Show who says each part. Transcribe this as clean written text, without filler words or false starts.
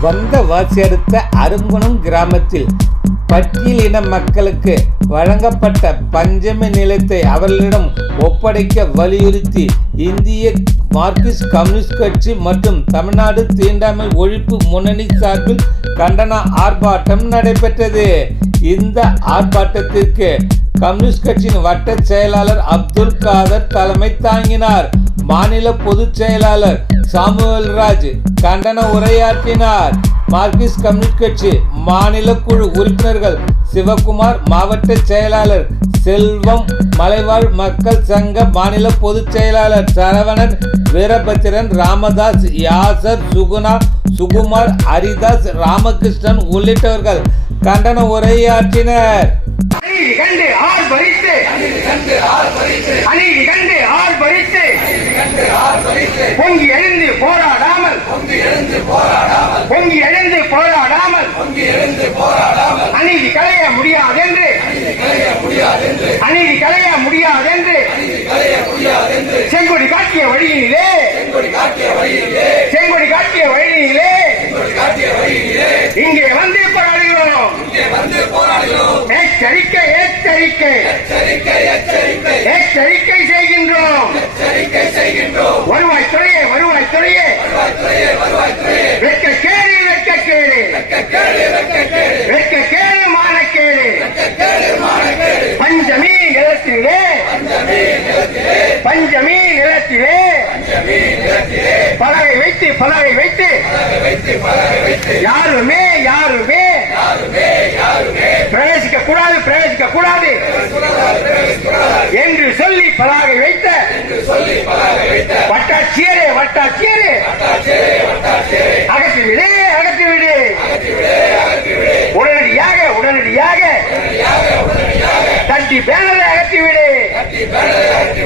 Speaker 1: வந்தவாசி அடுத்த அருங்குணம் கிராமத்தில் பட்டியலின மக்களுக்கு வழங்கப்பட்ட பஞ்சமி நிலத்தை அவர்களிடம் ஒப்படைக்க வலியுறுத்தி இந்திய மார்க்சிஸ்ட் கம்யூனிஸ்ட் கட்சி மற்றும் தமிழ்நாடு தீண்டாமை ஒழிப்பு முன்னணி சார்பில் கண்டன ஆர்ப்பாட்டம் நடைபெற்றது. இந்த ஆர்ப்பாட்டத்திற்கு கம்யூனிஸ்ட் கட்சியின் வட்ட செயலாளர் அப்துல் காதர் தலைமை தாங்கினார். மாநில பொதுச் செயலாளர் சாமுவேல் ராஜ் கண்டன உரையாற்றினார். மார்க்சிஸ்ட் கம்யூனிஸ்ட் கட்சி மாநில குழு உறுப்பினர்கள் சிவகுமார், மாவட்ட செயலாளர் செல்வம், மலைவாழ் மக்கள் சங்க மாநில பொதுச் செயலாளர் சரவணன், வீரபத்திரன், ராமதாஸ், யாசர், சுகுமார், ஹரிதாஸ், ராமகிருஷ்ணன் உள்ளிட்டவர்கள் கண்டன உரையாற்றினர்.
Speaker 2: பொங்கி எழுந்து போராடாமல் அநீதி களைய முடியாதென்று செங்கொடி காட்டிய வழியினிலே இங்கே வந்து போராடுகிறோம். எச்சரிக்கை செய்கின்றோம். வருவாய்த்துறையே வெட்கக்கேடு மானக்கேடு. பஞ்சமி நிலத்திலே பலகை வைத்து யாருமே பிரவேசிக்க கூடாது என்று சொல்லி பலகை வைத்த வட்டாட்சியரே அகற்றிவிடு. உடனடியாக தட்டி பேனரை அகற்றிவிடு.